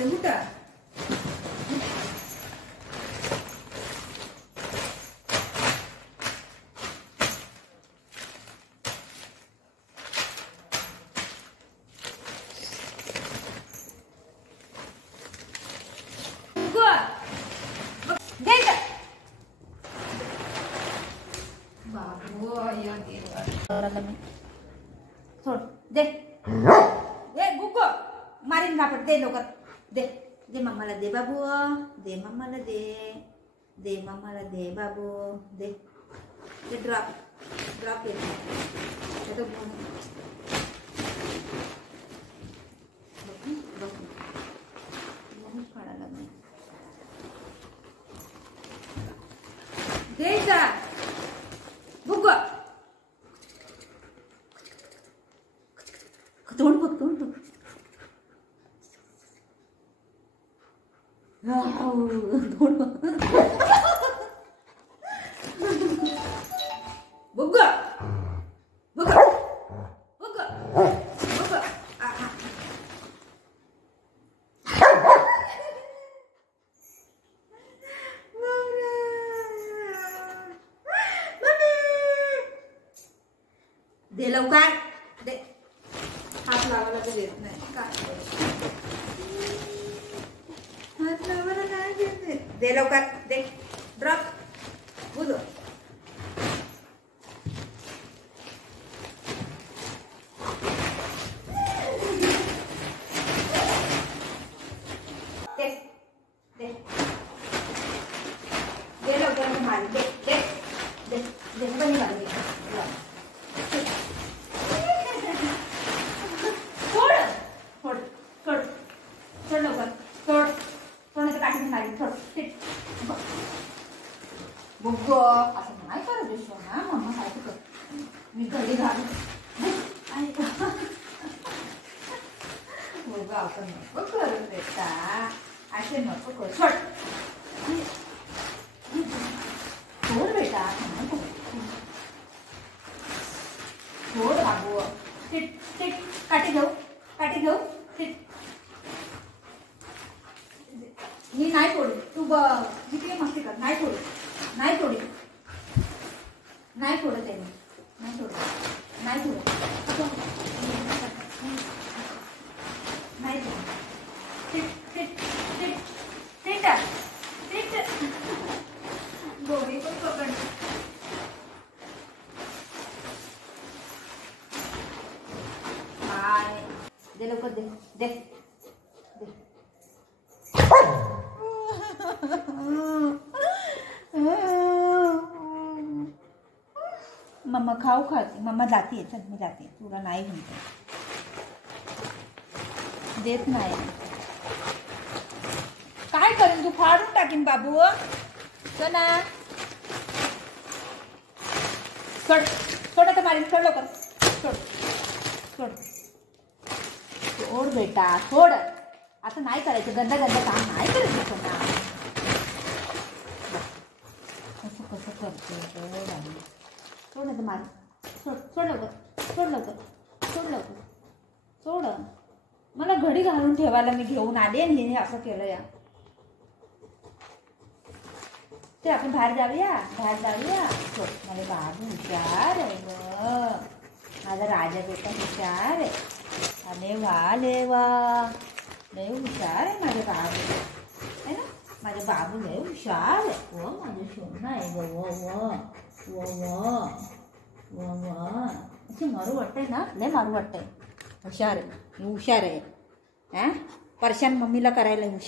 दे कुठं सोड दे बुको मारीन बापट दे लवकर दे दे मम्माला दे बाबू दे मम्माला दे मम्माला दे बाबू दे दे ड्रॉप ड्रॉप येतो दे जा बुको तोंड बघ तोंड बघ तोंड बघ बुग बुग बुग बुग दे लवकर दे हात लावायला तर देत नाही काय हात लावायला नाही देत दे लवकर दे ड्रॉप बोलो दे दे दे लवकर मार दे दे दे दे बनी मार दे बुग्गो असं नाही करत दिसतो ना मम्मा काय कर मी घरी घालू बुग्गो असं नको करू बेटा असे नको करू सोड सोड बेटा सोड बाबू टिट टिट काठी घेऊ टिट मी नाही तोडी तू जिकडे मस्ती कर नाही तोडी नाही तोडी नाही तोडत आहे नाही तोडत नाही तोडत नाही दोघी पण पकड दे लवकर दे दे मम्मा खाऊ खाती मम्मा जाती चल मी जाते तुला नाही म्हणते देत नाही काय करेन तू फाडून टाकीन बाबू ना सोड सोड आता मारीन सोड लवकर सोड सोड सोड बेटा सोड असं नाही करायचं गंदा गंदा काम नाही करायचं ना कसं कसं करते सोड ना मार सोड सोड लवकर सोड लवकर सोड लवकर सोड मला घडी घालून ठेवायला मी घेऊन आले आणि हिने असं केलं या ते आपण बाहेर जाऊया सोड माझे बाबू हुशार आहे ग माझा राजा बेटा हुशार आहे अरे वा लय हुशार आहे माझे बाबू है ना माझे बाबू लय हुशार आहे व माझे सोनं आहे ग व असे मारू वाटतंय ना लय मारू वाटतंय हुशार आहे हा परशान मम्मीला करायला हुशार